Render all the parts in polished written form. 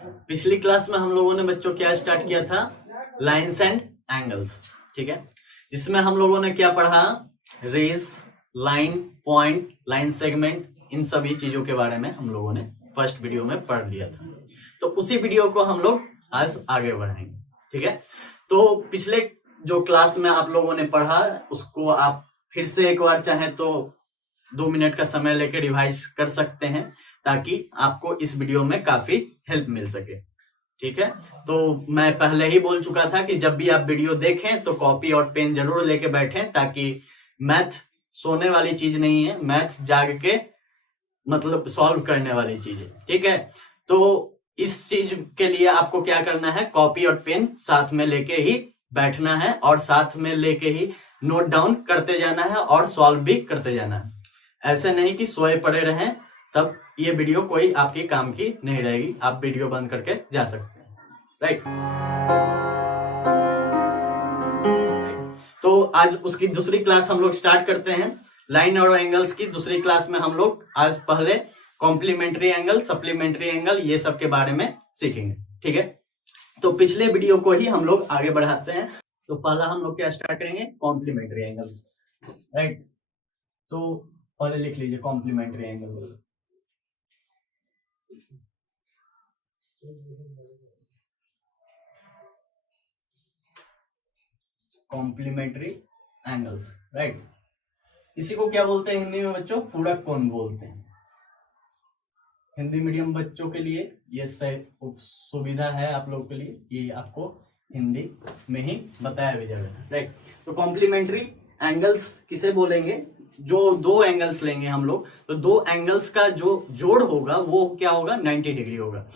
पिछली क्लास में हम लोगों ने बच्चों क्या स्टार्ट किया था, लाइन्स एंड एंगल्स, ठीक है, जिसमें हम लोगों ने क्या पढ़ा, rays, line, point, line segment, इन सभी चीजों के बारे में हम लोगों ने फर्स्ट वीडियो में पढ़ लिया था। तो उसी वीडियो को हम लोग आज आगे बढ़ाएंगे, ठीक है। तो पिछले जो क्लास में आप लोगों ने पढ़ा उसको आप फिर से एक बार चाहे तो 2 मिनट का समय लेकर रिवाइज कर सकते हैं, ताकि आपको इस वीडियो में काफी हेल्प मिल सके, ठीक है। तो मैं पहले ही बोल चुका था कि जब भी आप वीडियो देखें तो कॉपी और पेन जरूर लेके बैठें, ताकि मैथ सोने वाली चीज नहीं है, मैथ जाग के मतलब सॉल्व करने वाली चीज है, ठीक है। तो इस चीज के लिए आपको क्या करना है, कॉपी और पेन साथ में लेके ही बैठना है और साथ में लेके ही नोट डाउन करते जाना है और सॉल्व भी करते जाना है। ऐसे नहीं कि सोए पड़े रहें, तब ये वीडियो कोई आपके काम की नहीं रहेगी, आप वीडियो बंद करके जा सकते हैं, राइट। तो आज उसकी दूसरी क्लास हम लोग स्टार्ट करते हैं। लाइन और एंगल्स की दूसरी क्लास में हम लोग आज पहले कॉम्प्लीमेंट्री एंगल, सप्लीमेंट्री एंगल, ये सब के बारे में सीखेंगे, ठीक है। तो पिछले वीडियो को ही हम लोग आगे बढ़ाते हैं। तो पहला हम लोग क्या स्टार्ट करेंगे, कॉम्प्लीमेंट्री एंगल्स, राइट। तो पहले लिख लीजिए complementary angles. Complementary angles, right. इसी को क्या बोलते हैं हिंदी में बच्चों, पूरक कोण बोलते हैं। हिंदी मीडियम बच्चों के लिए ये सुविधा है आप लोगों के लिए कि आपको हिंदी में ही बताया भी जाएगा, राइट। तो कॉम्प्लीमेंट्री एंगल्स किसे बोलेंगे, जो दो एंगल्स लेंगे हम लोग, तो दो एंगल्स का जो जोड़ होगा वो क्या होगा, 90 डिग्री होगा।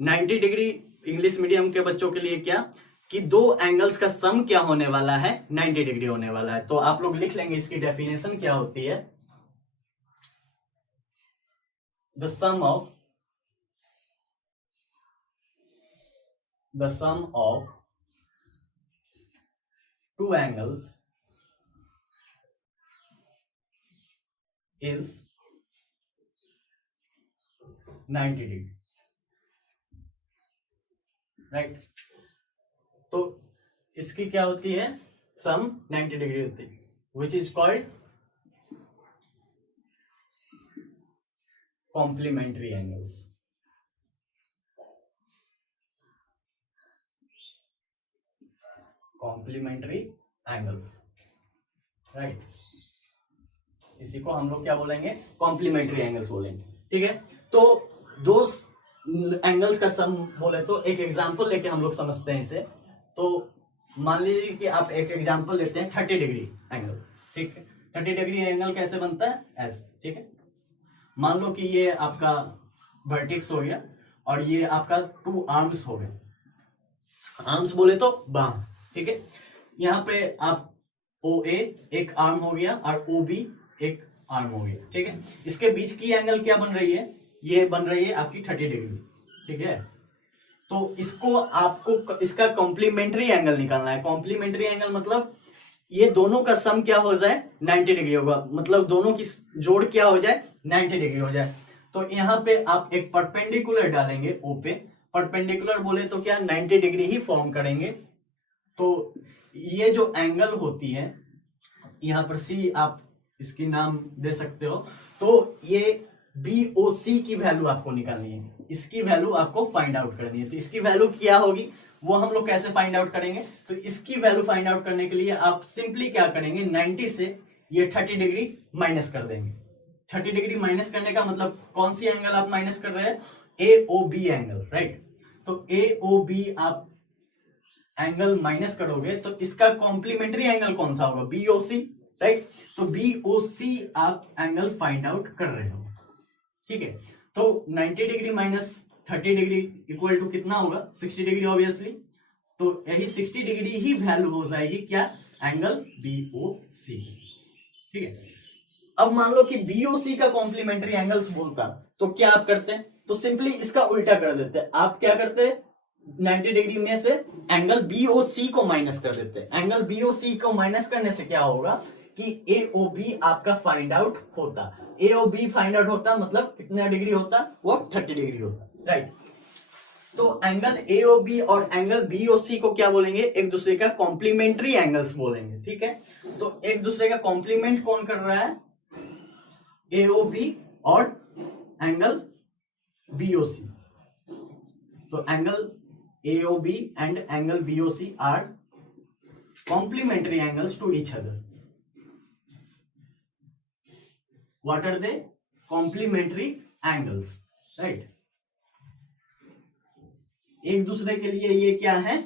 90 डिग्री इंग्लिश मीडियम के बच्चों के लिए क्या, कि दो एंगल्स का सम क्या होने वाला है, 90 डिग्री होने वाला है। तो आप लोग लिख लेंगे इसकी डेफिनेशन क्या होती है, the sum of two angles is 90 degree, right. तो इसकी क्या होती है, सम 90 डिग्री होती है, which is called complementary angles. Complementary angles, right. इसी को हम लोग क्या बोलेंगे, कॉम्प्लीमेंट्री एंगल्स बोलेंगे, ठीक है। तो दो एंगल्स का सम बोले तो एक एग्जांपल लेके हम लोग समझते हैं इसे। तो मान लीजिए कि आप एक एग्जांपल लेते हैं 30 डिग्री एंगल, ठीक है। 30 डिग्री एंगल कैसे बनता है, ऐसे, ठीक है। मान लो कि ये आपका वर्टेक्स हो गया और ये आपका 2 आर्म्स हो गए। आर्म्स बोले तो बाह, ठीक है। यहाँ पे आप OA एक आर्म हो गया और OB एक आर्म हो गया, ठीक है। इसके बीच की एंगल क्या बन रही है, ये बन रही है आपकी 30 डिग्री, ठीक है। तो इसको आपको इसका कॉम्प्लीमेंट्री एंगल निकालना है। कॉम्प्लीमेंट्री एंगल मतलब ये दोनों का सम क्या हो जाए, 90 डिग्री होगा, मतलब दोनों की जोड़ क्या हो जाए, 90 डिग्री हो जाए। तो यहाँ पे आप एक परपेंडिकुलर डालेंगे O पे, परपेंडिकुलर बोले तो क्या 90 डिग्री ही फॉर्म करेंगे। तो ये जो एंगल होती है, यहाँ पर C आप इसकी नाम दे सकते हो। तो ये BOC की वैल्यू आपको निकालनी है, इसकी वैल्यू आपको फाइंड आउट करनी है। तो इसकी वैल्यू क्या होगी वो हम लोग कैसे फाइंड आउट करेंगे, तो इसकी वैल्यू फाइंड आउट करने के लिए आप सिंपली क्या करेंगे, 90 से ये 30 डिग्री माइनस कर देंगे। 30 डिग्री माइनस करने का मतलब कौन सी एंगल आप माइनस कर रहे हैं, AOB एंगल, राइट। तो AOB आप एंगल माइनस करोगे तो इसका कॉम्प्लीमेंट्री एंगल कौन सा होगा, BOC, राइट। तो BOC आप एंगल फाइंड आउट कर रहे हो, ठीक है। तो 90 degree minus 30 degree equal to कितना होगा, 60 डिग्री ऑब्वियसली। तो यही 60 डिग्री ही वैल्यू हो जाएगी क्या, एंगल BOC, ठीक है। अब मान लो कि BOC का कॉम्प्लीमेंट्री एंगल्स बोलता तो क्या आप करते हैं, तो सिंपली इसका उल्टा कर देते हैं। आप क्या करते हैं, 90 डिग्री में से एंगल BOC को माइनस कर देते हैं। एंगल BOC को माइनस करने से क्या होगा कि AOB आपका फाइंड आउट होता, AOB फाइंड आउट होता मतलब कितना डिग्री होता, वो 30 डिग्री होता, राइट। तो एंगल AOB और एंगल BOC को क्या बोलेंगे, एक दूसरे का कॉम्प्लीमेंट्री एंगल्स बोलेंगे, ठीक है। तो एक दूसरे का कॉम्प्लीमेंट कौन कर रहा है, AOB और एंगल BOC। तो angle AOB and angle BOC are complementary angles to each other. What are they, complementary angles, right. एक दूसरे के लिए ये क्या है,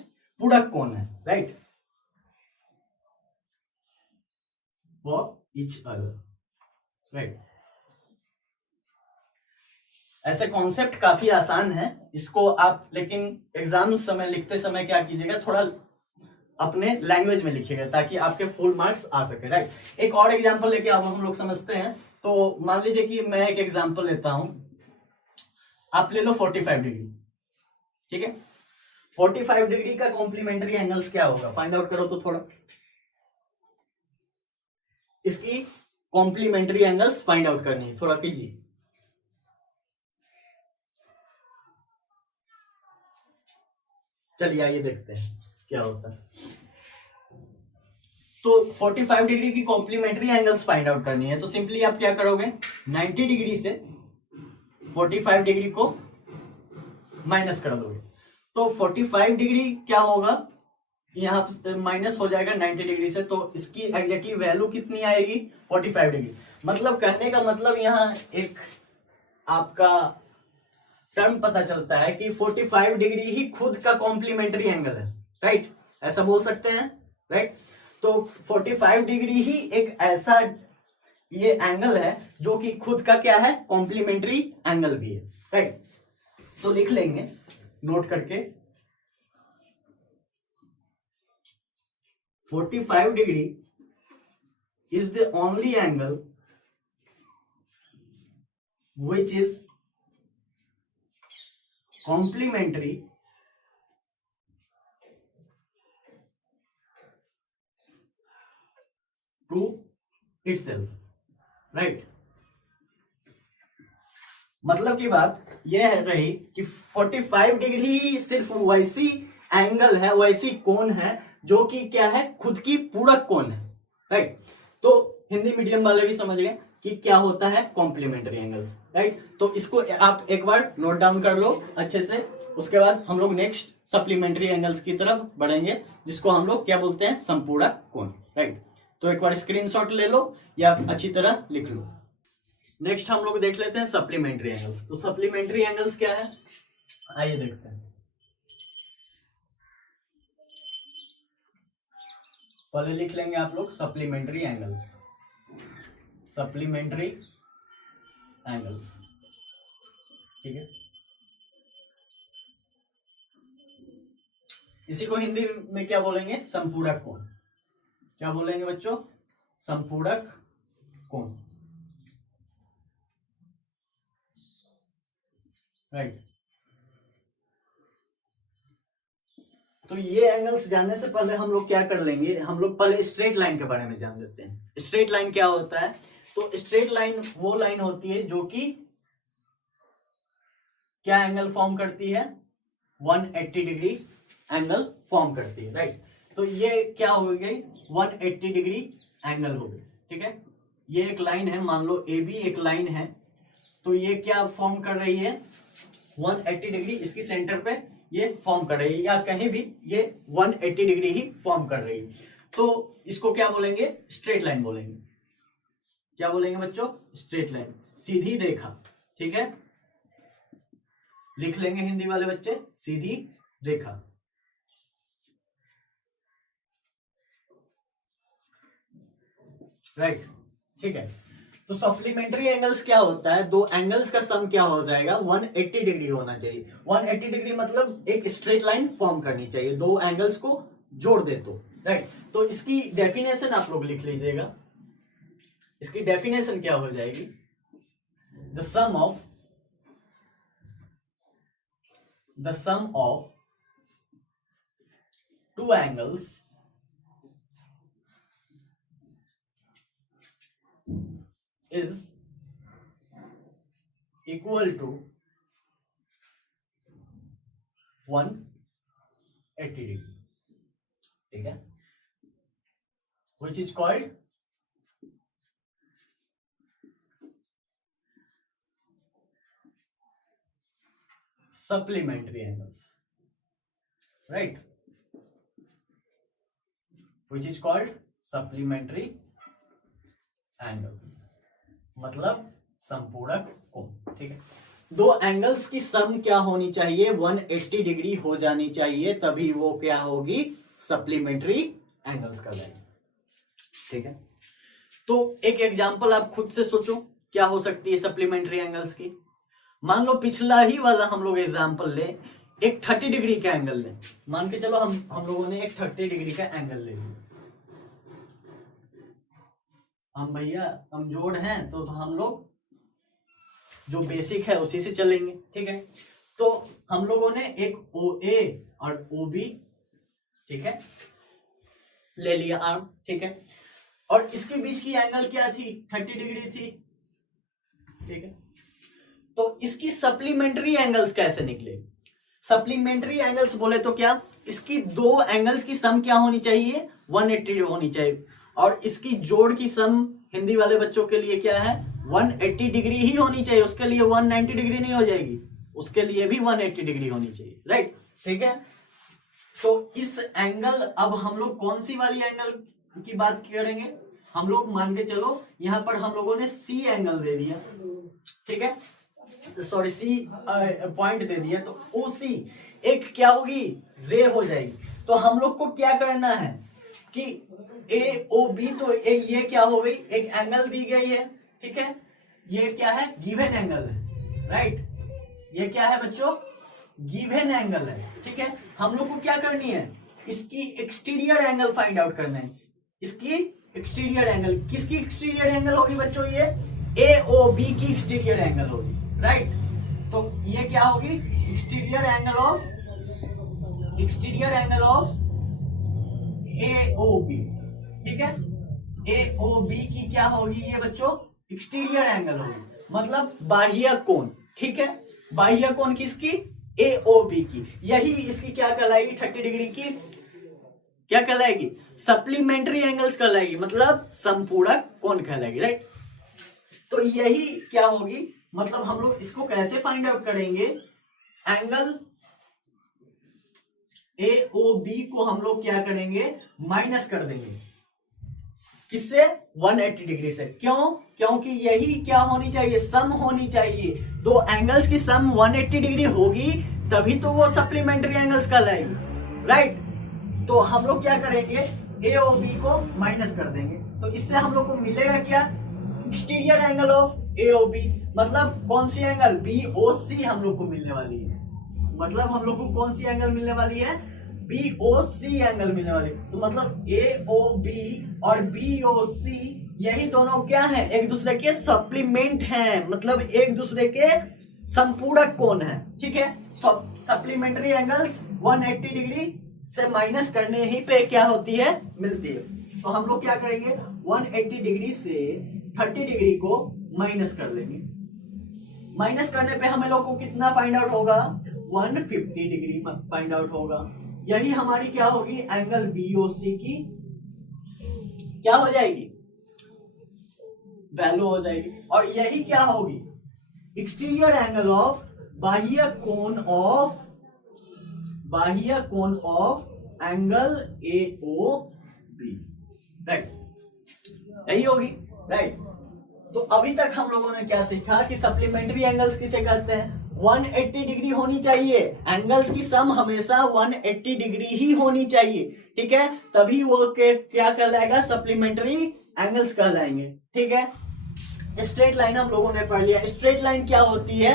पूरक कोण है, right, for each other, right. ऐसे कॉन्सेप्ट काफी आसान है, इसको आप लेकिन एग्जाम समय लिखते समय क्या कीजिएगा, थोड़ा अपने लैंग्वेज में लिखिएगा ताकि आपके फुल मार्क्स आ सके, राइट। एक और एग्जांपल लेके अब हम लोग समझते हैं। तो मान लीजिए कि मैं एक एग्जांपल लेता हूं, आप ले लो 45 डिग्री, ठीक है। 45 डिग्री का कॉम्प्लीमेंट्री एंगल्स क्या होगा, फाइंड आउट करो तो थोड़ा, इसकी कॉम्प्लीमेंट्री एंगल्स फाइंड आउट करनी है, थोड़ा कीजिए। चलिए आइए देखते हैं क्या होता है। तो 45 डिग्री की कॉम्प्लीमेंट्री एंगल्स फाइंड आउट करनी है, तो सिंपली आप क्या करोगे, 90 डिग्री से 45 डिग्री को माइनस कर दोगे। तो 45 डिग्री क्या होगा, यहाँ माइनस हो जाएगा 90 डिग्री से, तो इसकी एग्जैक्टली वैल्यू कितनी आएगी, 45 डिग्री। मतलब कहने का मतलब यहाँ एक आपका टर्म पता चलता है कि 45 डिग्री ही खुद का कॉम्प्लीमेंट्री एंगल है, राइट, ऐसा बोल सकते हैं, राइट। तो 45 डिग्री ही एक ऐसा ये एंगल है जो कि खुद का क्या है, कॉम्प्लीमेंट्री एंगल भी है, राइट। तो लिख लेंगे नोट करके, 45 degree is the only angle which is complementary to itself, right। मतलब की बात यह है रही कि 45 डिग्री ही सिर्फ वैसी एंगल है, वैसी कोण है जो कि क्या है, खुद की पूरक कोण है, राइट। तो हिंदी मीडियम वाले भी समझ गए कि क्या होता है कॉम्प्लीमेंट्री एंगल, राइट। तो इसको आप एक बार नोट डाउन कर लो अच्छे से, उसके बाद हम लोग नेक्स्ट सप्लीमेंट्री एंगल्स की तरफ बढ़ेंगे, जिसको हम लोग क्या बोलते हैं, संपूरक कोण, राइट। तो एक बार स्क्रीनशॉट ले लो या अच्छी तरह लिख लो। नेक्स्ट हम लोग देख लेते हैं सप्लीमेंट्री एंगल्स। तो सप्लीमेंट्री एंगल्स क्या है, आइए देखते हैं। पहले लिख लेंगे आप लोग सप्लीमेंट्री एंगल्स, सप्लीमेंट्री एंगल्स, ठीक है। इसी को हिंदी में क्या बोलेंगे, संपूरक कोण। क्या बोलेंगे बच्चों, संपूरक कोण, राइट। तो ये एंगल्स जानने से पहले हम लोग क्या कर लेंगे, हम लोग पहले स्ट्रेट लाइन के बारे में जान लेते हैं। स्ट्रेट लाइन क्या होता है, तो स्ट्रेट लाइन वो लाइन होती है जो कि क्या एंगल फॉर्म करती है, 180 डिग्री एंगल फॉर्म करती है, राइट। तो ये क्या हो गई, 180 डिग्री एंगल हो गई, ठीक है। ये एक लाइन है, मान लो AB एक लाइन है, तो ये क्या फॉर्म कर रही है, 180 डिग्री इसकी सेंटर पे ये फॉर्म कर रही है, या कहीं भी ये 180 डिग्री ही फॉर्म कर रही है। तो इसको क्या बोलेंगे, स्ट्रेट लाइन बोलेंगे। क्या बोलेंगे बच्चों, स्ट्रेट लाइन, सीधी रेखा, ठीक है। लिख लेंगे हिंदी वाले बच्चे, सीधी रेखा, राइट, ठीक है। तो सप्लीमेंट्री एंगल्स क्या होता है, दो एंगल्स का सम क्या हो जाएगा, 180 डिग्री होना चाहिए। 180 डिग्री मतलब एक स्ट्रेट लाइन फॉर्म करनी चाहिए, दो एंगल्स को जोड़ दे तो, राइट। तो इसकी डेफिनेशन आप लोग लिख लीजिएगा, इसकी डेफिनेशन क्या हो जाएगी, the sum of two angles is equal to 180 degree, ठीक है, which is called supplementary angles, right, which is called supplementary angles, मतलब संपूरक कोण, ठीक है। दो एंगल्स की सम क्या होनी चाहिए, 180 डिग्री हो जानी चाहिए, तभी वो क्या होगी, सप्लीमेंट्री एंगल्स कहलाएगी, ठीक है। तो एक एग्जांपल आप खुद से सोचो क्या हो सकती है सप्लीमेंट्री एंगल्स की। मान लो पिछला ही वाला हम लोग एग्जांपल ले, एक 30 डिग्री का एंगल ले, मान के चलो हम लोगों ने एक 30 डिग्री का एंगल ले लिया। हम भैया कमजोर हैं तो हम लोग जो बेसिक है उसी से चलेंगे, ठीक है। तो हम लोगों ने एक OA और OB, ठीक है, ले लिया आर्म, ठीक है, और इसके बीच की एंगल क्या थी, 30 डिग्री थी, ठीक है। तो इसकी सप्लीमेंट्री एंगल्स कैसे निकले, सप्लीमेंट्री एंगल्स बोले तो क्या, इसकी दो एंगल्स की सम क्या होनी चाहिए, 180 होनी चाहिए, और इसकी जोड़ की सम हिंदी वाले बच्चों के लिए क्या है, 180 डिग्री ही होनी चाहिए, उसके लिए 190 डिग्री नहीं हो जाएगी, उसके लिए भी 180 डिग्री होनी चाहिए, राइट, ठीक है। तो इस एंगल, अब हम लोग कौन सी वाली एंगल की बात करेंगे, हम लोग मान के चलो यहां पर हम लोगों ने C एंगल दे दिया, ठीक है, सॉरी C पॉइंट दे दिया, तो OC एक क्या होगी, रे हो जाएगी। तो हम लोग को क्या करना है कि AOB, तो ये क्या हो गई, एक एंगल दी गई है, ठीक है, ये क्या है, गिवन एंगल है, राइट, ये क्या है बच्चों, गिवन एंगल है, ठीक है। हम लोग को क्या करनी है, इसकी एक्सटीरियर एंगल फाइंड आउट करना है, इसकी एक्सटीरियर एंगल, किसकी एक्सटीरियर एंगल होगी बच्चों, ये AOB की एक्सटीरियर एंगल होगी, राइट। तो ये क्या होगी, एक्सटीरियर एंगल ऑफ AOB, ठीक है, AOB की क्या होगी ये बच्चों, एक्सटीरियर एंगल होगी, मतलब बाह्य कोण, ठीक है, बाह्य कोण किसकी, AOB की, यही इसकी क्या कहलाएगी, 30 डिग्री की क्या कहलाएगी, सप्लीमेंट्री एंगल्स कहलाएगी, मतलब संपूरक कोण कहलाएगी, राइट। तो यही क्या होगी, मतलब हम लोग इसको कैसे फाइंड आउट करेंगे, एंगल AOB को हम लोग क्या करेंगे, माइनस कर देंगे, किससे, 180 डिग्री से, क्यों, क्योंकि यही क्या होनी चाहिए, सम होनी चाहिए, दो एंगल्स की सम 180 डिग्री होगी, तभी तो वो सप्लीमेंट्री एंगल्स कहलाएगी, राइट। तो हम लोग क्या करेंगे, AOB को माइनस कर देंगे, तो इससे हम लोग को मिलेगा क्या, एक्सटीरियर एंगल ऑफ AOB, मतलब कौन सी एंगल, BOC हम लोग को मिलने वाली है, मतलब हम लोग को कौन सी एंगल मिलने वाली है, BOC एंगल मिलने वाली, तो मतलब AOB और BOC यही दोनों क्या है, एक दूसरे के सप्लीमेंट हैं, मतलब एक दूसरे के संपूरक कोण है, ठीक है। सप्लीमेंट्री एंगल्स 180 डिग्री से माइनस करने ही पे क्या होती है, मिलती है। तो हम लोग क्या करेंगे, 180 डिग्री से 30 डिग्री को माइनस कर लेंगे, माइनस करने पे हमें लोग को कितना फाइंड आउट होगा, 150 डिग्री फाइंड आउट होगा, यही हमारी क्या होगी, एंगल BOC की क्या हो जाएगी, वैल्यू हो जाएगी, और यही क्या होगी, एक्सटीरियर एंगल ऑफ बाह्य कोण ऑफ एंगल AOB, राइट, यही होगी, राइट। तो अभी तक हम लोगों ने क्या सीखा कि सप्लीमेंट्री एंगल्स किसे कहते हैं, 180 डिग्री होनी चाहिए, एंगल्स की सम हमेशा 180 डिग्री ही होनी चाहिए, ठीक है, तभी वो क्या कहलाएगा, सप्लीमेंट्री एंगल्स कहलाएंगे, ठीक है। स्ट्रेट लाइन हम लोगों ने पढ़ लिया, स्ट्रेट लाइन क्या होती है,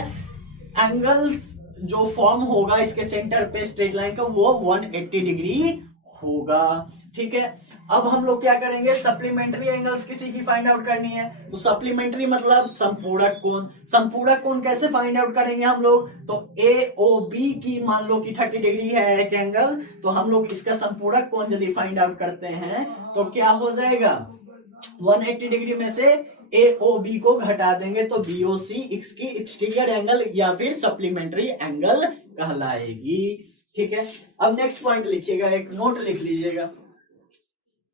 एंगल्स जो फॉर्म होगा इसके सेंटर पे स्ट्रेट लाइन का, वो 180 डिग्री होगा, ठीक है। अब हम लोग क्या करेंगे, सप्लीमेंट्री एंगल्स किसी की फाइंड आउट करनी है, तो सप्लीमेंट्री मतलब संपूरक कोण, संपूरक कोण कैसे फाइंड आउट करेंगे हम लोग, तो AOB की मान लो कि 30 डिग्री है एक एंगल, तो हम लोग इसका संपूरक कोण यदि फाइंड आउट करते हैं तो क्या हो जाएगा, 180 डिग्री में से AOB को घटा देंगे तो BOC इसकी एक्सटीरियर एंगल या फिर सप्लीमेंट्री एंगल कहलाएगी, ठीक है, अब नेक्स्ट पॉइंट लिखिएगा, एक नोट लिख लीजिएगा।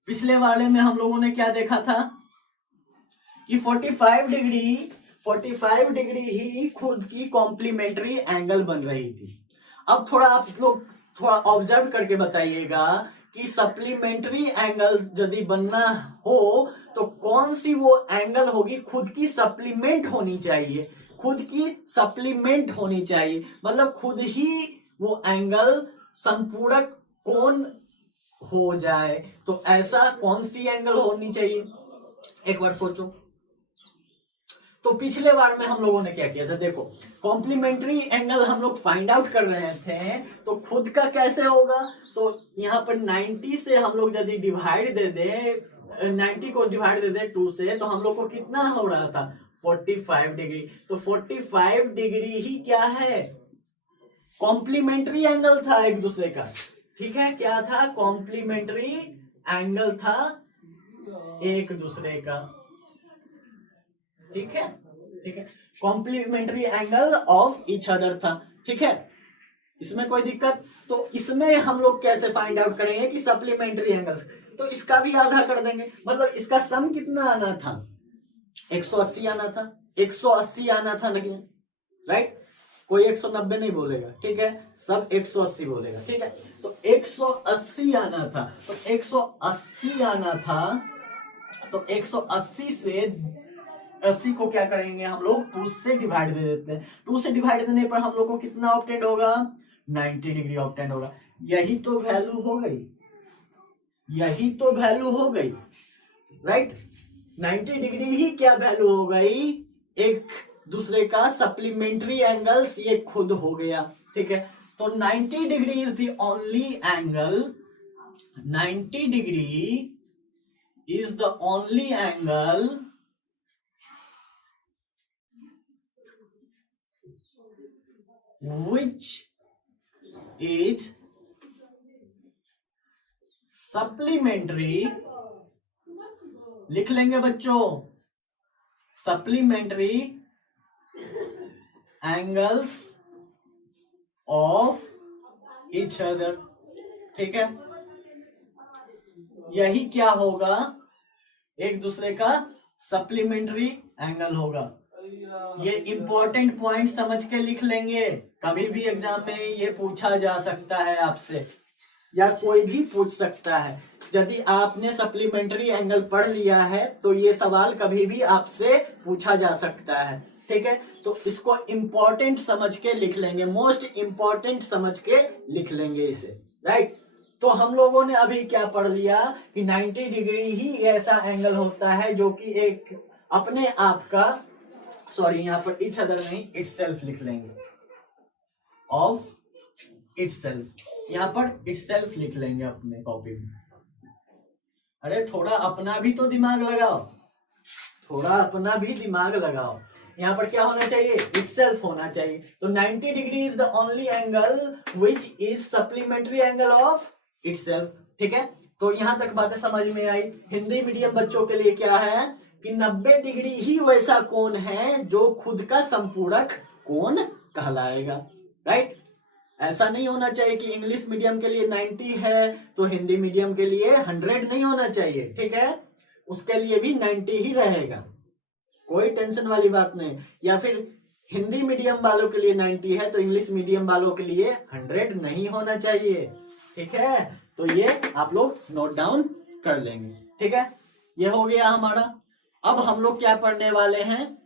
पिछले वाले में हम लोगों ने क्या देखा था कि 45 डिग्री ही खुद की कॉम्प्लीमेंट्री एंगल बन रही थी। अब थोड़ा आप लोग थोड़ा ऑब्जर्व करके बताइएगा कि सप्लीमेंट्री एंगल यदि बनना हो तो कौन सी वो एंगल होगी, खुद की सप्लीमेंट होनी चाहिए, खुद की सप्लीमेंट होनी चाहिए, मतलब खुद ही वो एंगल संपूरक कोण हो जाए। तो ऐसा कौन सी एंगल होनी चाहिए, एक बार सोचो। तो पिछले बार में हम लोगों ने क्या किया था, देखो कॉम्प्लीमेंट्री एंगल हम लोग फाइंड आउट कर रहे थे, तो खुद का कैसे होगा, तो यहाँ पर 90 से हम लोग यदि डिवाइड दे दे, 90 को डिवाइड दे दे 2 से, तो हम लोग को कितना हो रहा था 45 डिग्री। तो 45 डिग्री ही क्या है, कॉम्प्लीमेंट्री एंगल था एक दूसरे का। ठीक है, क्या था, कॉम्प्लीमेंट्री एंगल था एक दूसरे का। ठीक है, ठीक है, complementary angle of each other था। ठीक है, इसमें कोई दिक्कत, तो इसमें हम लोग कैसे फाइंड आउट करेंगे कि सप्लीमेंट्री एंगल्स, तो इसका भी आधा कर देंगे, मतलब इसका सम कितना आना था, 180 आना था, 180 आना था, नहीं राइट, कोई 190 नहीं बोलेगा, ठीक है, सब 180 बोलेगा। ठीक है, तो 180 आना था, तो 180 आना था, तो 180 से 80 को क्या करेंगे हम लोग 2 से डिवाइड दे देते हैं। 2 से डिवाइड देने पर हम लोग को कितना ऑब्टेंड होगा, 90 डिग्री ऑब्टेंड होगा। यही तो वैल्यू हो गई, यही तो वैल्यू हो गई, राइट, 90 डिग्री ही क्या वैल्यू हो गई, एक दूसरे का सप्लीमेंट्री एंगल्स ये खुद हो गया। ठीक है, तो 90 degree is the only angle, 90 degree is the only angle which is supplementary, लिख लेंगे बच्चों, supplementary angles of each other. ठीक है, यही क्या होगा, एक दूसरे का सप्लीमेंट्री एंगल होगा। ये इंपॉर्टेंट पॉइंट समझ के लिख लेंगे, कभी भी एग्जाम में ये पूछा जा सकता है आपसे, या कोई भी पूछ सकता है। यदि आपने सप्लीमेंट्री एंगल पढ़ लिया है तो ये सवाल कभी भी आपसे पूछा जा सकता है। ठीक है, तो इसको इंपॉर्टेंट समझ के लिख लेंगे, मोस्ट इंपॉर्टेंट समझ के लिख लेंगे इसे, राइट। तो हम लोगों ने अभी क्या पढ़ लिया कि 90 डिग्री ही ऐसा एंगल होता है जो कि एक अपने आप का, सॉरी यहाँ पर इच अदर नहीं, इटसेल्फ लिख लेंगे, ऑफ इटसेल्फ, यहाँ पर इटसेल्फ लिख लेंगे अपने कॉपी में। अरे थोड़ा अपना भी तो दिमाग लगाओ, थोड़ा अपना भी दिमाग लगाओ, यहाँ पर क्या होना चाहिए, इटसेल्फ होना चाहिए। तो 90 degree is the only angle which is supplementary angle of itself. ठीक है, तो यहां तक बातें समझ में आई। हिंदी मीडियम बच्चों के लिए क्या है कि 90 डिग्री ही वैसा कोण है जो खुद का संपूरक कोण कहलाएगा, राइट। ऐसा नहीं होना चाहिए कि इंग्लिश मीडियम के लिए 90 है तो हिंदी मीडियम के लिए 100 नहीं होना चाहिए। ठीक है, उसके लिए भी 90 ही रहेगा, कोई टेंशन वाली बात नहीं। या फिर हिंदी मीडियम वालों के लिए 90 है तो इंग्लिश मीडियम वालों के लिए 100 नहीं होना चाहिए। ठीक है, तो ये आप लोग नोट डाउन कर लेंगे। ठीक है, ये हो गया हमारा। अब हम लोग क्या पढ़ने वाले हैं,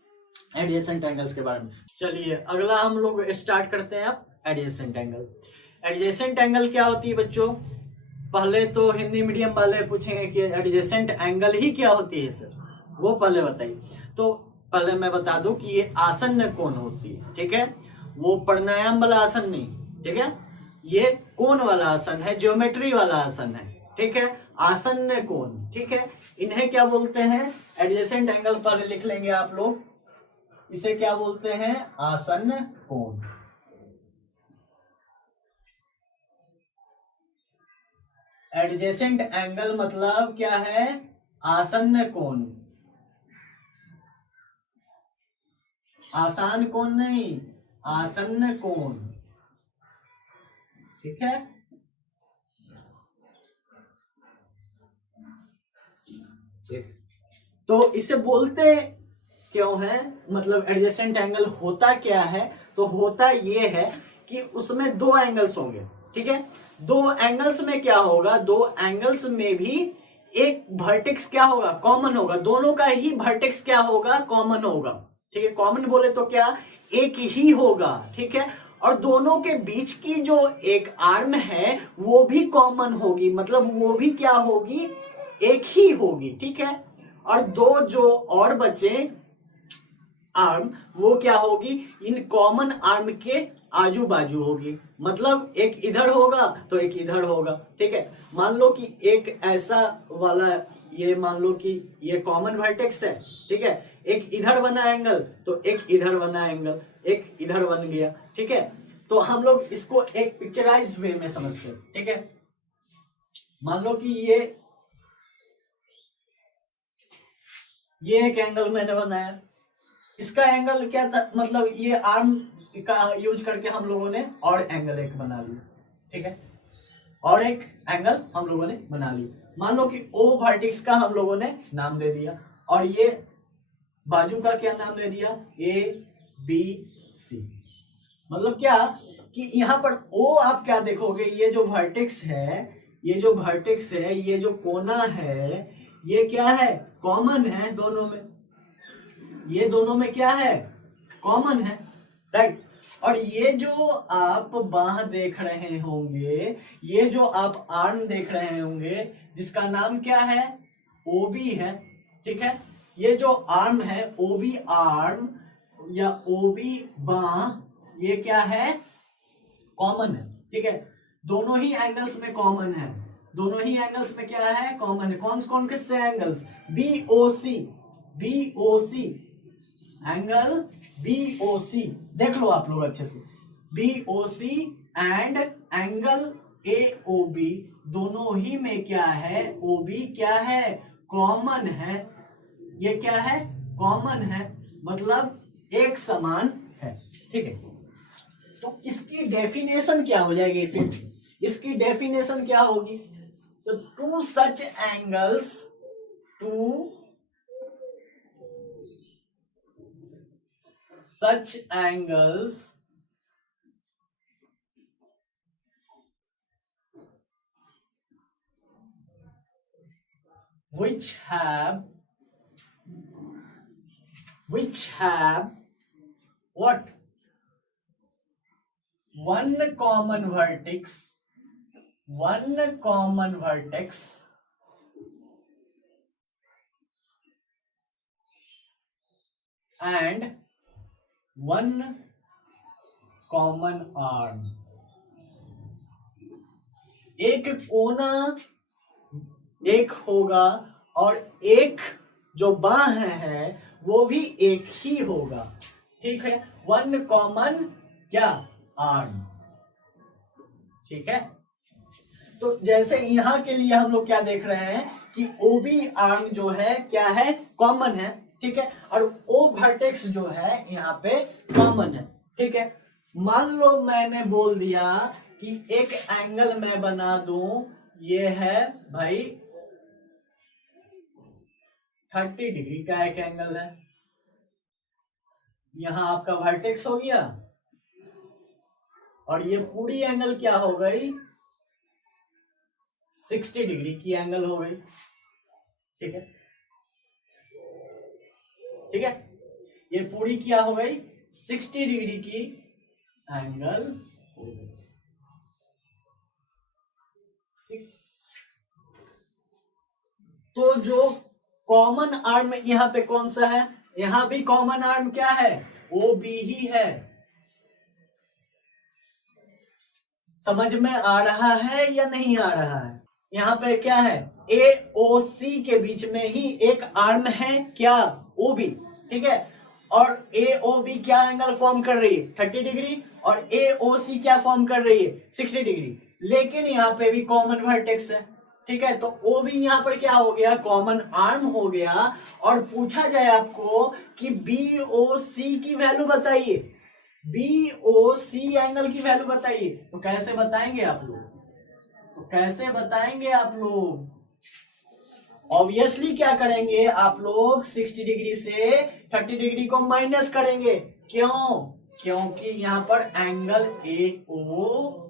एडजेसेंट एंगल्स के बारे में। चलिए अगला हम लोग स्टार्ट करते हैं अब एडजेसेंट एंगल। एडजेसेंट एंगल क्या होती है बच्चों, पहले तो हिंदी मीडियम वाले पूछेंगे कि एडजेसेंट एंगल ही क्या होती है सर, वो पहले बताइए। तो पहले मैं बता दूं कि ये आसन्न कोण होती है। ठीक है, वो प्राणायाम वाला आसन नहीं, ठीक है, ये कोण वाला आसन है, ज्योमेट्री वाला आसन है। ठीक है, आसन्न कोण। ठीक है, इन्हें क्या बोलते हैं, एडजेसेंट एंगल पर लिख लेंगे आप लोग, इसे क्या बोलते हैं, आसन्न कोण। एडजेसेंट एंगल मतलब क्या है, आसन्न कोण, आसान कोण नहीं, आसन्न कोण। ठीक है, तो इसे बोलते क्यों है, मतलब एडजेसेंट एंगल होता क्या है, तो होता ये है कि उसमें दो एंगल्स होंगे, ठीक है। दो एंगल्स में क्या होगा, दो एंगल्स में भी एक वर्टेक्स क्या होगा, कॉमन होगा, दोनों का ही वर्टेक्स क्या होगा, कॉमन होगा, ठीक है। कॉमन बोले तो क्या, एक ही होगा, ठीक है। और दोनों के बीच की जो एक आर्म है वो भी कॉमन होगी, मतलब वो भी क्या होगी, एक ही होगी, ठीक है। और दो जो और बचे आर्म, वो क्या होगी, इन कॉमन आर्म के आजू बाजू होगी, मतलब एक इधर होगा तो एक इधर होगा, ठीक है। मान लो कि एक ऐसा वाला, ये मान लो कि ये कॉमन वर्टेक्स है, ठीक है। एक इधर बना एंगल तो एक इधर बना एंगल, एक इधर बन गया, ठीक है। तो हम लोग इसको एक पिक्चराइज वे में समझते हैं, ठीक है। मान लो कि ये एक एंगल मैंने बनाया, इसका एंगल क्या था, मतलब ये आर्म का यूज करके हम लोगों ने और एंगल एक बना लिया, ठीक है। और एक एंगल हम लोगों ने बना लिया, मान लो कि ओ वर्टेक्स का हम लोगों ने नाम दे दिया, और ये बाजू का क्या नाम दे दिया, ए बी सी। मतलब क्या कि यहाँ पर ओ आप क्या देखोगे, ये जो वर्टेक्स है, ये जो वर्टेक्स है, ये जो कोना है, ये क्या है, कॉमन है दोनों में, ये दोनों में क्या है, कॉमन है, राइट। और ये जो आप बाह देख रहे होंगे, ये जो आप आर्म देख रहे होंगे, जिसका नाम क्या है, ओबी है, ठीक है। ये जो आर्म है, ओबी आर्म या ओबी बाह, ये क्या है, कॉमन है, ठीक है। दोनों ही एंगल्स में कॉमन है, दोनों ही एंगल्स में क्या है, कॉमन है। कौन कौन किससे angles, B O C, B O C angle, BOC देख लो आप लोग अच्छे से, BOC एंड एंगल AOB, दोनों ही में क्या है, OB क्या है, कॉमन है, ये क्या है, कॉमन है, मतलब एक समान है, ठीक है। तो इसकी डेफिनेशन क्या हो जाएगी फिर, इसकी डेफिनेशन क्या होगी, तो two such angles, two such angles which have what, one common vertex and one common arm, एक कोना एक होगा और एक जो बाह है वो भी एक ही होगा, ठीक है। वन कॉमन क्या, आर्म, ठीक है। तो जैसे यहां के लिए हम लोग क्या देख रहे हैं कि ओबी आर्म जो है क्या है, कॉमन है, ठीक है। और ओ वर्टेक्स जो है यहाँ पे कॉमन है, ठीक है। मान लो मैंने बोल दिया कि एक एंगल मैं बना दूं, ये है भाई 30 डिग्री का एक एंगल है, यहां आपका वर्टेक्स हो गया, और ये पूरी एंगल क्या हो गई, 60 डिग्री की एंगल हो गई, ठीक है, ठीक है। ये पूरी क्या हो गई, 60 डिग्री की एंगल हो गई, ठीक। तो जो कॉमन आर्म यहाँ पे कौन सा है, यहां भी कॉमन आर्म क्या है, ओ बी ही है, समझ में आ रहा है या नहीं आ रहा है। यहाँ पे क्या है, ए ओ सी के बीच में ही एक आर्म है क्या, ओ बी, ठीक है। और ए ओ बी क्या एंगल फॉर्म कर रही है, 30 डिग्री, और ए ओ सी क्या फॉर्म कर रही है, 60 डिग्री, लेकिन यहाँ पे भी कॉमन वर्टेक्स है, ठीक है। तो ओ भी यहाँ पर क्या हो गया, कॉमन आर्म हो गया। और पूछा जाए आपको कि बी ओ सी की वैल्यू बताइए, बी ओ सी एंगल की वैल्यू बताइए। तो कैसे बताएंगे आप लोग, तो कैसे बताएंगे आप लोग? ऑब्वियसली क्या करेंगे आप लोग, 60 डिग्री से 30 डिग्री को माइनस करेंगे। क्यों? क्योंकि यहां पर एंगल ए ओ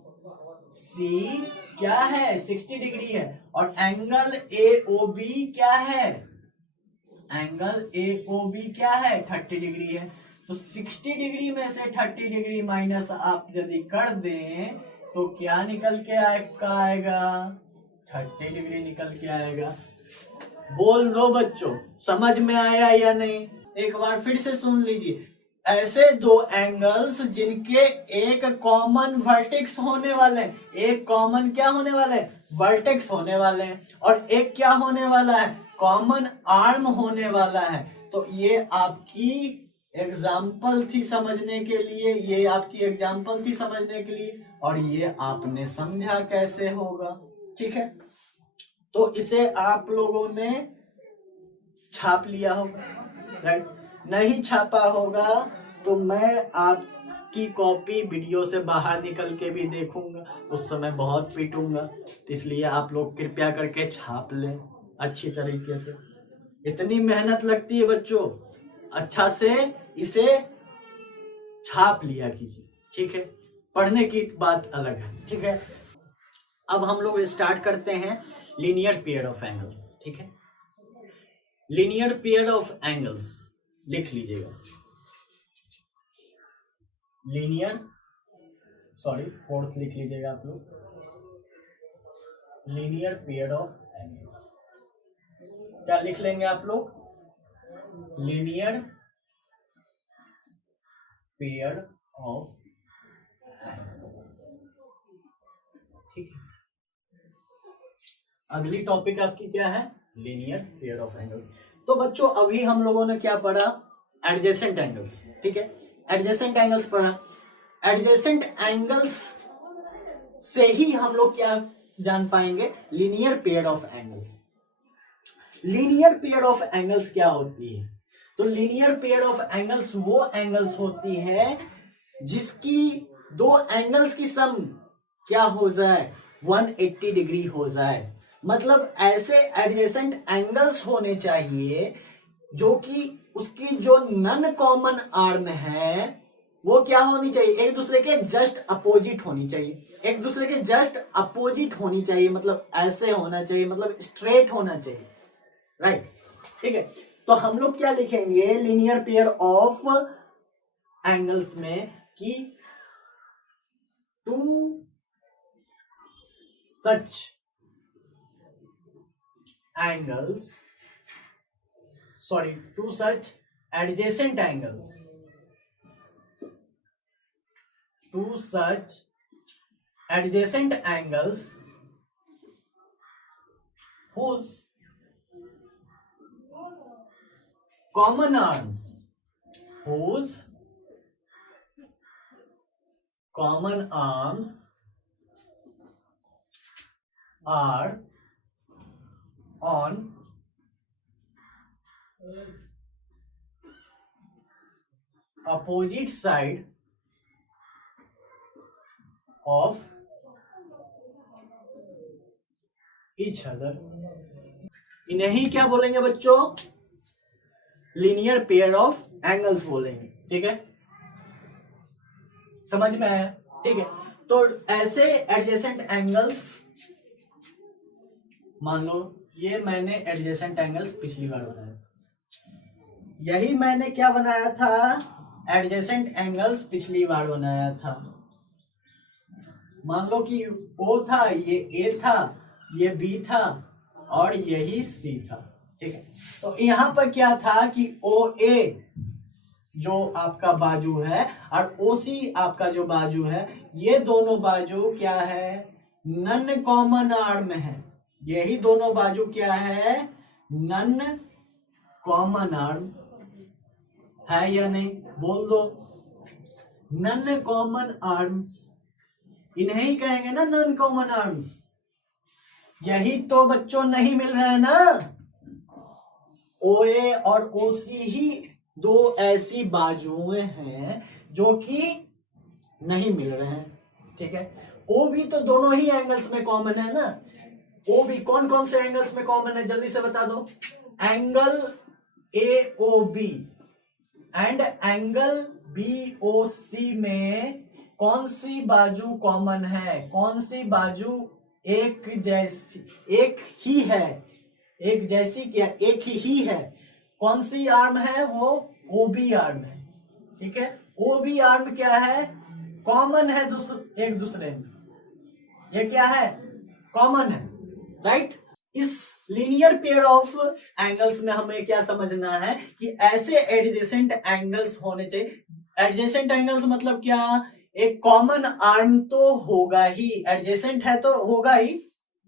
सी क्या है, 60 डिग्री है, और एंगल ए ओ बी क्या है, एंगल ए ओ बी क्या है, 30 डिग्री है। तो 60 डिग्री में से 30 डिग्री माइनस आप यदि कर दें तो क्या निकल के आएगा, 30 डिग्री निकल के आएगा। बोल दो बच्चों, समझ में आया या नहीं? एक बार फिर से सुन लीजिए। ऐसे दो एंगल्स जिनके एक कॉमन वर्टेक्स होने वाले हैं, एक कॉमन क्या होने वाले हैं, वर्टेक्स होने वाले हैं, और एक क्या होने वाला है, कॉमन आर्म होने वाला है। तो ये आपकी एग्जाम्पल थी समझने के लिए, ये आपकी एग्जाम्पल थी समझने के लिए, और ये आपने समझा कैसे होगा। ठीक है, तो इसे आप लोगों ने छाप लिया होगा, राइट? नहीं छापा होगा तो मैं आपकी कॉपी वीडियो से बाहर निकल के भी देखूंगा, उस समय बहुत पीटूंगा। इसलिए आप लोग कृपया करके छाप लें अच्छी तरीके से। इतनी मेहनत लगती है बच्चों, अच्छा से इसे छाप लिया कीजिए। ठीक है, पढ़ने की बात अलग है। ठीक है, अब हम लोग स्टार्ट करते हैं लीनियर पेयर ऑफ एंगल्स। ठीक है, लीनियर पेयर ऑफ एंगल्स लिख लीजिएगा। लीनियर फोर्थ लिख लीजिएगा आप लोग, लीनियर पेयर ऑफ एंगल्स। क्या लिख लेंगे आप लोग, लीनियर पेयर ऑफ एंगल्स। ठीक है, अगली टॉपिक आपकी क्या है, लीनियर पेयर ऑफ एंगल्स। तो बच्चों अभी हम लोगों ने क्या पढ़ा, एडजेसेंट एंगल्स। ठीक है, एडजेसेंट एंगल्स पढ़ा। एडजेसेंट एंगल्स से ही हम लोग क्या जान पाएंगे, linear pair of angles. Linear pair of angles क्या होती है, तो लीनियर पेयर ऑफ एंगल्स वो एंगल्स होती है जिसकी दो एंगल्स की सम क्या हो जाए, 180 डिग्री हो जाए। मतलब ऐसे एडजेसेंट एंगल्स होने चाहिए जो कि उसकी जो नन कॉमन आर्म है वो क्या होनी चाहिए, एक दूसरे के जस्ट अपोजिट होनी चाहिए, एक दूसरे के जस्ट अपोजिट होनी चाहिए, मतलब ऐसे होना चाहिए, मतलब स्ट्रेट होना चाहिए, राइट? ठीक है, तो हम लोग क्या लिखेंगे लीनियर पेयर ऑफ एंगल्स में कि two such angles, two such adjacent angles, two such adjacent angles whose common arms are on opposite side of each other। इन्हें क्या बोलेंगे बच्चों, लीनियर पेयर ऑफ एंगल्स बोलेंगे। ठीक है, समझ में आया? ठीक है, तो ऐसे एडजेसेंट एंगल्स, मान लो ये मैंने एडजेसेंट एंगल्स पिछली बार बनाया, यही मैंने क्या बनाया था, एडजेसेंट एंगल्स पिछली बार बनाया था। मान लो कि O था, ये A था, ये B था, और यही C था। ठीक है, तो यहां पर क्या था कि OA जो आपका बाजू है और OC आपका जो बाजू है, ये दोनों बाजू क्या है, नन कॉमन आर्म है। यही दोनों बाजू क्या है, नन कॉमन आर्म है या नहीं, बोल दो। नन कॉमन आर्म्स, इन्हें ही कहेंगे ना नॉन कॉमन आर्म्स। यही तो बच्चों नहीं मिल रहा है ना, OA और OC ही दो ऐसी बाजुएं हैं जो कि नहीं मिल रहे हैं, ठीक है। ओ बी तो दोनों ही एंगल्स में कॉमन है ना। ओ बी कौन कौन से एंगल्स में कॉमन है, जल्दी से बता दो। Angle A O B and angle B O C में कौन सी बाजू कॉमन है, कौन सी बाजू एक जैसी, एक ही है, एक जैसी क्या, एक ही है, कौन सी आर्म है, वो ओ बी आर्म है, ठीक है। ओ बी आर्म क्या है, कॉमन है एक दूसरे में, ये क्या है, कॉमन है, राइट। इस लीनियर पेयर ऑफ एंगल्स में हमें क्या समझना है कि ऐसे एडजेसेंट एंगल्स होने चाहिए। एडजेसेंट एंगल्स मतलब क्या, एक कॉमन आर्म तो होगा ही, एडजेसेंट है तो होगा ही,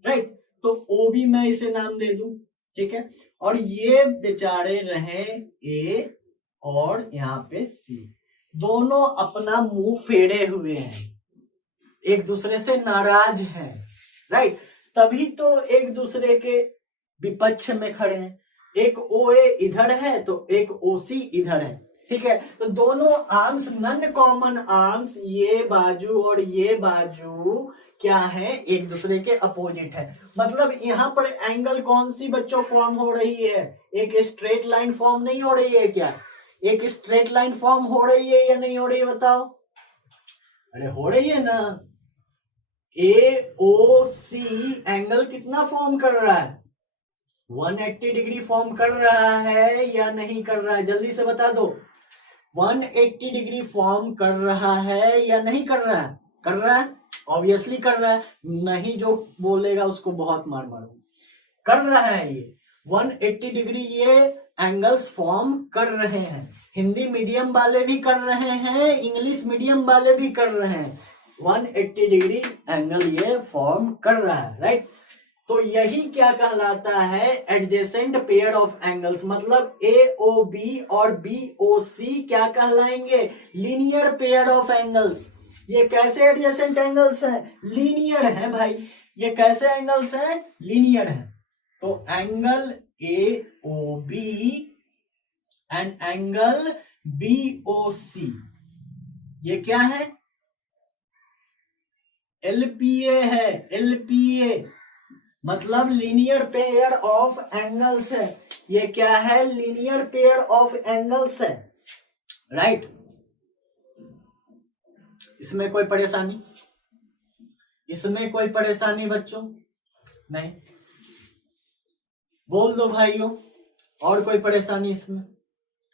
राइट। तो ओ भी मैं इसे नाम दे दूं, ठीक है। और ये बेचारे रहे ए और यहाँ पे सी, दोनों अपना मुंह फेरे हुए हैं, एक दूसरे से नाराज हैं, राइट। तभी तो एक दूसरे के विपक्ष में खड़े हैं, एक ओ ए इधर है तो एक ओ सी इधर है, ठीक है। तो दोनों आर्म्स नॉन कॉमन आर्म्स, ये बाजू और ये बाजू क्या है, एक दूसरे के अपोजिट है। मतलब यहाँ पर एंगल कौन सी बच्चों फॉर्म हो रही है, एक स्ट्रेट लाइन फॉर्म नहीं हो रही है क्या, एक स्ट्रेट लाइन फॉर्म हो रही है या नहीं हो रही है, बताओ। अरे हो रही है ना। ए ओ सी एंगल कितना फॉर्म कर रहा है, 180 डिग्री फॉर्म कर रहा है या नहीं कर रहा है, जल्दी से बता दो। 180 डिग्री फॉर्म कर रहा है या नहीं कर रहा है, कर रहा है, ऑब्वियसली कर रहा है, नहीं जो बोलेगा उसको बहुत मार मारो, कर रहा है ये 180 डिग्री ये एंगल्स फॉर्म कर रहे हैं। हिंदी मीडियम वाले भी कर रहे हैं, इंग्लिश मीडियम वाले भी कर रहे हैं, 180 डिग्री एंगल ये फॉर्म कर रहा है, राइट। तो यही क्या कहलाता है, एडजेसेंट पेयर ऑफ एंगल्स। मतलब ए ओ बी और बी ओ सी क्या कहलाएंगे, लीनियर पेयर ऑफ एंगल्स। ये कैसे एडजेसेंट एंगल्स हैं, लीनियर है भाई, ये कैसे एंगल्स हैं, लीनियर है। तो angle A O B and angle B O C ये क्या है, एलपीए है, एलपीए मतलब लीनियर पेयर ऑफ एंगल्स है। ये क्या है, लीनियर पेयर ऑफ एंगल्स है, राइट। इसमें कोई परेशानी, इसमें कोई परेशानी बच्चों नहीं, बोल दो भाइयों, और कोई परेशानी इसमें,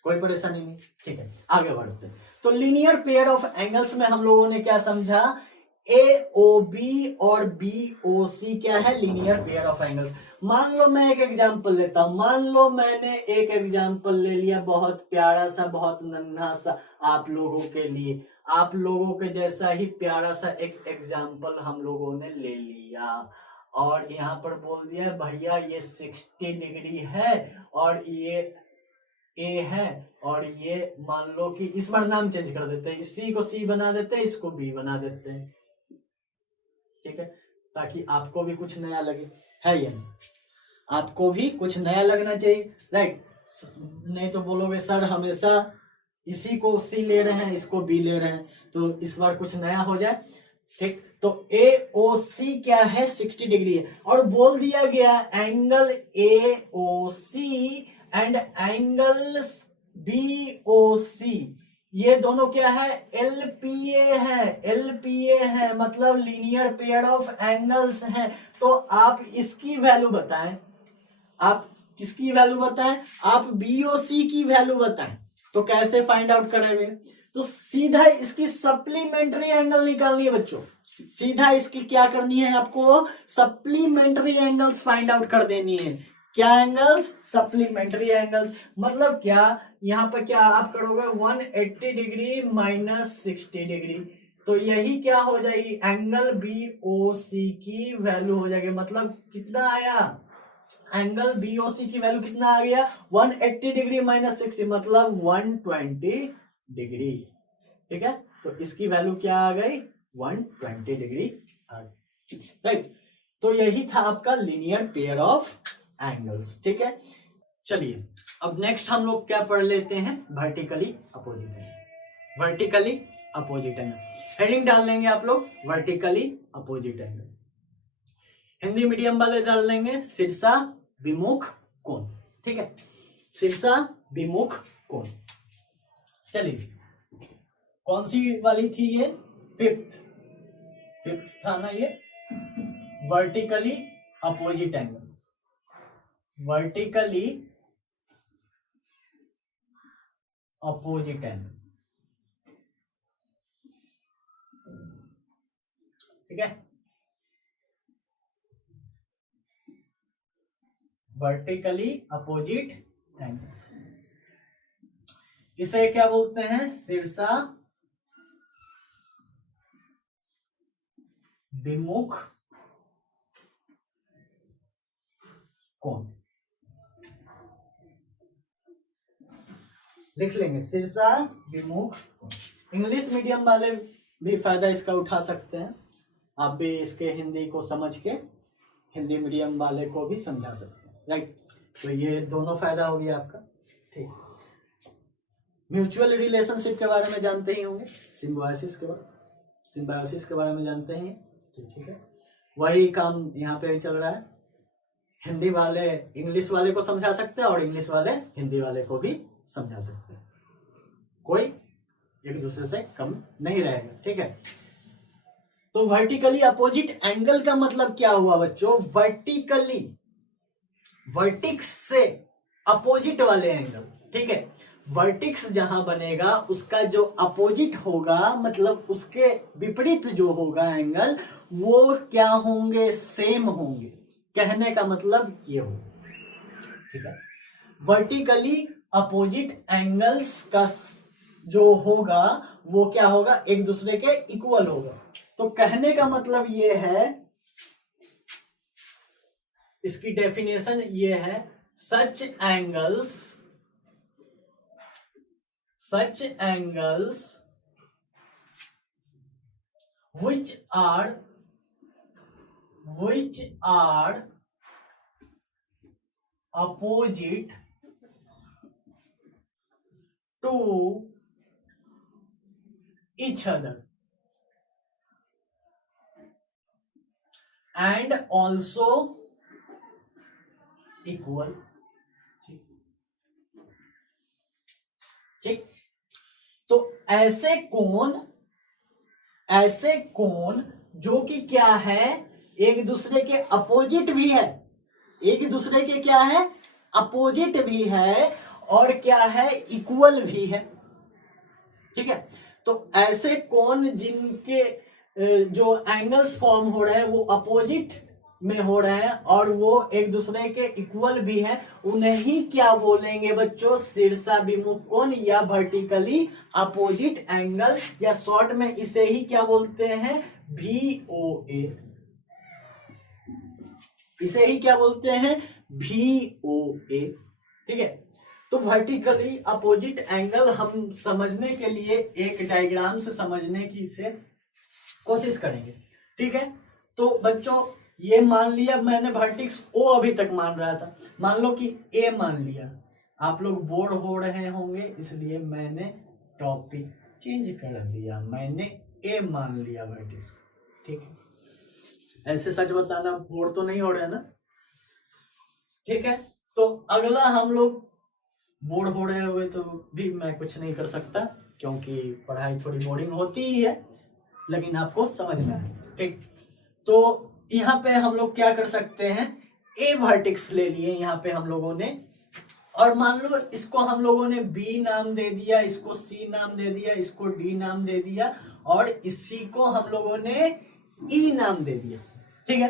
कोई परेशानी नहीं, ठीक है। आगे बढ़ते हैं। तो लीनियर पेयर ऑफ एंगल्स में हम लोगों ने क्या समझा, ए ओ बी और बी ओ सी क्या है, लीनियर पेयर ऑफ एंगल्स। मान लो मैं एक एग्जांपल लेता हूं, मान लो मैंने एक एग्जांपल ले लिया, बहुत प्यारा सा, बहुत नन्हा सा आप लोगों के लिए, आप लोगों के जैसा ही प्यारा सा एक एग्जांपल हम लोगों ने ले लिया और यहाँ पर बोल दिया भैया ये 60 डिग्री है और ये ए है और ये मान लो कि इस बार नाम चेंज कर देते हैं, इसी को सी बना देते हैं, इसको बी बना देते हैं, ठीक है, ताकि आपको भी कुछ नया लगे, है या नहीं, आपको भी कुछ नया लगना चाहिए, राइट। नहीं तो बोलोगे सर हमेशा इसी को सी ले रहे हैं, इसको बी ले रहे हैं, तो इस बार कुछ नया हो जाए, ठीक। तो ए ओ सी क्या है, 60 डिग्री है और बोल दिया गया angle A O C and angle B O C ये दोनों क्या है, एलपीए है, एलपीए है मतलब लीनियर पेयर ऑफ एंगल्स हैं। तो आप इसकी वैल्यू बताएं, आप किसकी वैल्यू बताएं, आप बीओसी की वैल्यू बताएं। तो कैसे फाइंड आउट करेंगे, तो सीधा इसकी सप्लीमेंट्री एंगल निकालनी है बच्चों, सीधा इसकी क्या करनी है, आपको सप्लीमेंट्री एंगल्स फाइंड आउट कर देनी है। क्या एंगल्स, सप्लीमेंट्री एंगल्स। मतलब क्या, यहाँ पर क्या आप करोगे 180 डिग्री माइनस 60 डिग्री, तो यही क्या हो जाएगी, एंगल बी ओ सी की वैल्यू हो जाएगी। मतलब कितना आया, एंगल बी ओ सी की वैल्यू कितना आ गया, 180 डिग्री माइनस 60 मतलब 120 डिग्री, ठीक है। तो इसकी वैल्यू क्या आ गई, 120 डिग्री आ गई, राइट। तो यही था आपका लीनियर पेयर ऑफ एंगल्स, ठीक है। चलिए अब नेक्स्ट हम लोग क्या पढ़ लेते हैं, vertically opposite angle. Vertically opposite angle. Heading डाल लेंगे आप लोग vertically opposite angle. Hindi medium वाले डाल लेंगे शीर्षा विमुख कोण। ठीक है, शीर्षा विमुख कोण। चलिए, कौन सी वाली थी ये? फिफ्थ था ना ये, vertically opposite angle. Vertically opposite angle, ठीक है, वर्टिकली अपोजिट एंगल्स। इसे क्या बोलते हैं? शीर्षा विमुख कोण। लिख लेंगे शीर्षा विमुख कोण। इंग्लिश मीडियम वाले भी फायदा इसका उठा सकते हैं। आप भी इसके हिंदी को समझ के हिंदी मीडियम वाले को भी समझा सकते हैं, राइट। तो ये दोनों फायदा हो गया आपका। ठीक, म्यूचुअल रिलेशनशिप के बारे में जानते ही होंगे, सिम्बायोसिस के बारे में जानते ही हैं। ठीक है, वही काम यहाँ पे भी चल रहा है। हिंदी वाले इंग्लिश वाले को समझा सकते हैं और इंग्लिश वाले हिंदी वाले को भी समझा सकते हैं। कोई एक दूसरे से कम नहीं रहेगा, ठीक है। तो वर्टिकली अपोजिट एंगल का मतलब क्या हुआ बच्चों? वर्टिकली, वर्टिक्स से अपोजिट वाले एंगल, ठीक है। वर्टिक्स जहां बनेगा उसका जो अपोजिट होगा, मतलब उसके विपरीत जो होगा एंगल, वो क्या होंगे? सेम होंगे। कहने का मतलब ये हो, ठीक है। वर्टिकली अपोजिट एंगल्स का जो होगा वो क्या होगा? एक दूसरे के इक्वल होगा। तो कहने का मतलब ये है, इसकी डेफिनेशन ये है, सच angles which are opposite to each other and also equal। ठीक, तो ऐसे कोण जो कि क्या है? एक दूसरे के अपोजिट भी है, एक दूसरे के क्या है? अपोजिट भी है, और क्या है? इक्वल भी है, ठीक है। तो ऐसे कोण जिनके जो एंगल्स फॉर्म हो रहे हैं वो अपोजिट में हो रहे हैं और वो एक दूसरे के इक्वल भी हैं, उन्हें ही क्या बोलेंगे बच्चों? शीर्षा विमुख कोण या वर्टिकली अपोजिट एंगल, या शॉर्ट में इसे ही क्या बोलते हैं? VOA। इसे ही क्या बोलते हैं? VOA, ठीक है। तो वर्टिकली अपोजिट एंगल हम समझने के लिए एक डायग्राम से समझने की इसे कोशिश करेंगे, ठीक है। तो बच्चों ये मान लिया मैंने, वर्टिक्स O अभी तक मान रहा था, मान लो कि A मान लिया। आप लोग बोर हो रहे होंगे इसलिए मैंने टॉपिक चेंज कर दिया, मैंने A मान लिया वर्टिक्स को, ठीक है। ऐसे सच बताना, बोर तो नहीं हो रहा है ना? ठीक है, तो अगला हम लोग, बोर हो रहे हुए तो भी मैं कुछ नहीं कर सकता क्योंकि पढ़ाई थोड़ी बोरिंग होती ही है, लेकिन आपको समझना है, ठीक। तो यहाँ पे हम लोग क्या कर सकते हैं? A वर्टेक्स ले लिए यहाँ पे हम लोगों ने, और मान लो इसको हम लोगों ने B नाम दे दिया, इसको C नाम दे दिया, इसको D नाम दे दिया, और इसी को हम लोगों ने E नाम दे दिया, ठीक है।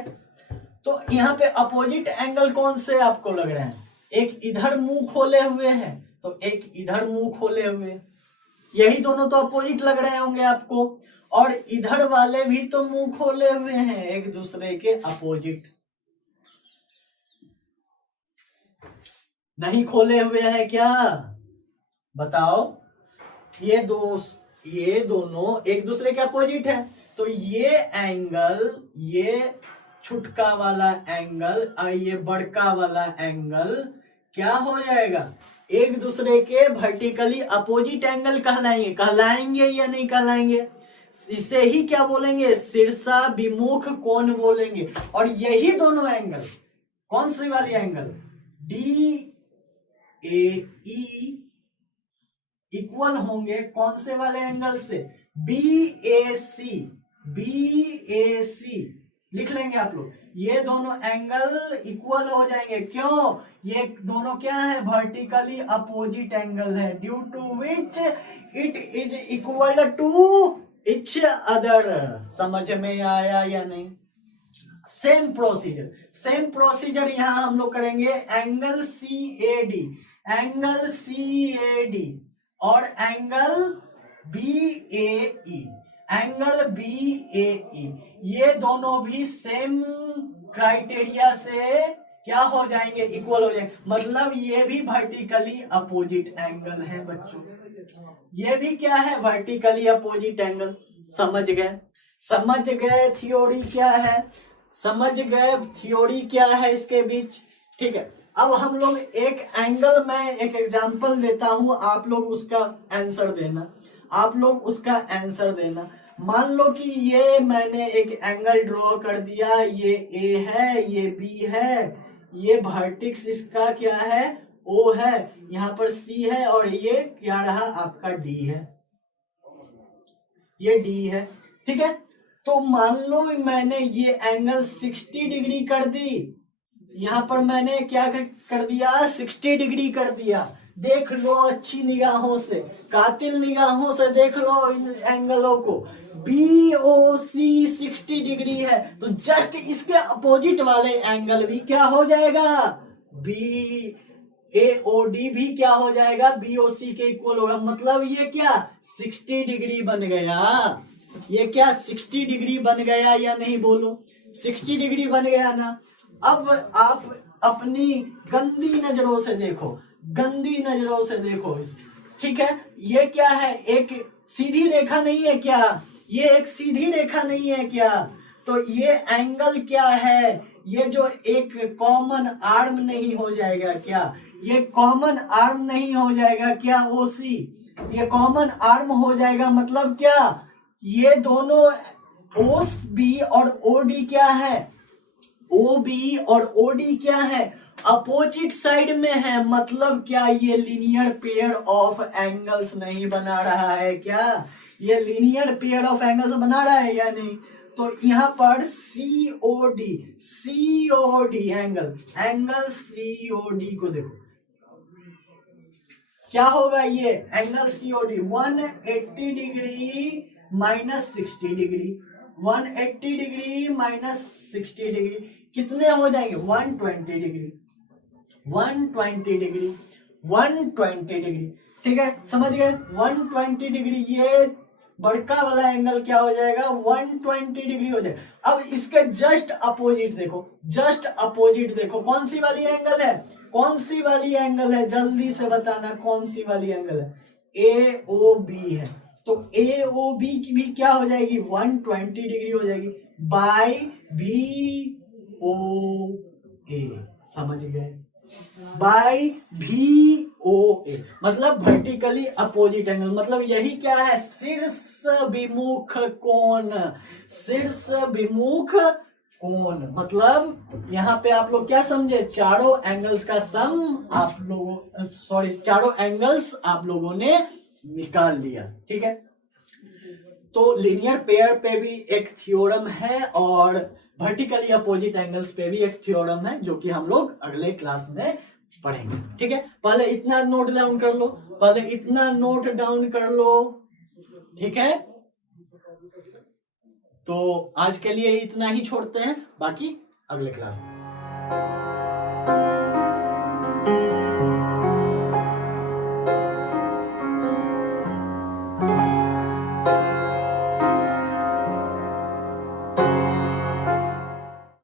तो यहाँ पे अपोजिट एंगल कौन से आपको लग रहे हैं? एक इधर मुंह खोले हुए हैं तो एक इधर मुंह खोले हुए, यही दोनों तो अपोजिट लग रहे होंगे आपको, और इधर वाले भी तो मुंह खोले हुए हैं एक दूसरे के अपोजिट। नहीं खोले हुए हैं क्या? बताओ। ये दोनों एक दूसरे के अपोजिट है, तो ये एंगल, ये छुटका वाला एंगल और ये बड़का वाला एंगल क्या हो जाएगा? एक दूसरे के वर्टिकली अपोजिट एंगल कहलाएंगे, कहलाएंगे या नहीं कहलाएंगे? इसे ही क्या बोलेंगे? शीर्षाभिमुख कोण बोलेंगे। और यही दोनों एंगल, कौन सी वाली angle? D A E equal होंगे कौन से वाले एंगल से? बी ए सी। बी ए सी लिख लेंगे आप लोग। ये दोनों एंगल इक्वल हो जाएंगे। क्यों? ये दोनों क्या है? वर्टिकली अपोजिट एंगल है, due to which it is equal to each other. समझ में आया या नहीं? सेम प्रोसीजर, सेम प्रोसीजर यहां हम लोग करेंगे। Angle C A D, angle C A D और angle B A E, angle B A E, ये दोनों भी सेम क्राइटेरिया से क्या हो जाएंगे? इक्वल हो जाएंगे। मतलब ये भी वर्टिकली अपोजिट एंगल है बच्चों। ये भी क्या है? Vertically opposite angle. समझ गए? समझ गए थ्योरी क्या है? समझ गए थ्योरी क्या है इसके बीच? ठीक है, अब हम लोग एक एंगल में एक एग्जांपल देता हूं, आप लोग उसका आंसर देना। आप लोग उसका आंसर देना। मान लो कि ये मैंने एक एंगल ड्रॉ कर दिया, ये ए है, ये बी है, ये वर्टेक्स इसका क्या है? ओ है, यहाँ पर सी है और ये क्या रहा? आपका डी है, ये डी है। ठीक है, तो मान लो मैंने ये एंगल 60 डिग्री कर दी, यहां पर मैंने क्या कर दिया? 60 डिग्री कर दिया। देख लो अच्छी निगाहों से, कातिल निगाहों से देख लो इन एंगलों को। बी ओ सी 60 डिग्री है, तो जस्ट इसके अपोजिट वाले एंगल भी क्या हो जाएगा? बी ए ओ डी भी क्या हो जाएगा? बी ओ सी के इक्वल होगा। मतलब ये क्या 60 डिग्री बन गया? ये क्या 60 डिग्री बन गया या नहीं? बोलो 60 डिग्री बन गया ना। अब आप अपनी गंदी नजरों से देखो, गंदी नजरों से देखो इस। ठीक है, ये क्या है? एक सीधी रेखा नहीं है क्या? ये एक सीधी रेखा नहीं है क्या? तो ये एंगल क्या है? ये जो एक कॉमन आर्म नहीं हो जाएगा क्या? ये कॉमन आर्म नहीं हो जाएगा क्या? ओसी ये कॉमन आर्म हो जाएगा। मतलब क्या? ये दोनों ओस बी और ओ डी क्या है? ओ बी और ओ डी क्या है? अपोजिट साइड में है। मतलब क्या ये लीनियर पेयर ऑफ एंगल्स नहीं बना रहा है क्या? ये लीनियर पेयर ऑफ एंगल्स बना रहा है या नहीं? तो यहाँ पर COD, COD angle, angle COD को देखो क्या होगा? ये angle COD 180 degree minus 60 degree, 180 degree minus 60 degree कितने हो जाएंगे? 120 डिग्री, 120 डिग्री, 120 डिग्री। ठीक है, समझ गए? 120 डिग्री, ये बड़का वाला एंगल क्या हो जाएगा? 120 डिग्री हो जाएगा। अब इसके जस्ट अपोजिट देखो, जस्ट अपोजिट देखो, कौन सी वाली एंगल है? कौन सी वाली एंगल है? जल्दी से बताना कौन सी वाली एंगल है? ए ओ बी है। तो ए ओ बी की भी क्या हो जाएगी? 120 डिग्री हो जाएगी बाय बी ओ ए। समझ गए? बाय भी ओ ए, मतलब वर्टिकली अपोजिट एंगल। मतलब यही क्या है? शीर्ष विमुख कोण, शीर्ष विमुख कोण। मतलब यहाँ पे आप लोग क्या समझे? चारों एंगल्स का सम आप लोगों, सॉरी, चारों एंगल्स आप लोगों ने निकाल लिया। ठीक है, तो लीनियर पेयर पे भी एक थ्योरम है और वर्टिकली अपोजिट एंगल्स पे भी एक थ्योरम है, जो कि हम लोग अगले क्लास में पढ़ेंगे। ठीक है, पहले इतना नोट डाउन कर लो, पहले इतना नोट डाउन कर लो। ठीक है, तो आज के लिए इतना ही छोड़ते हैं, बाकी अगले क्लास में।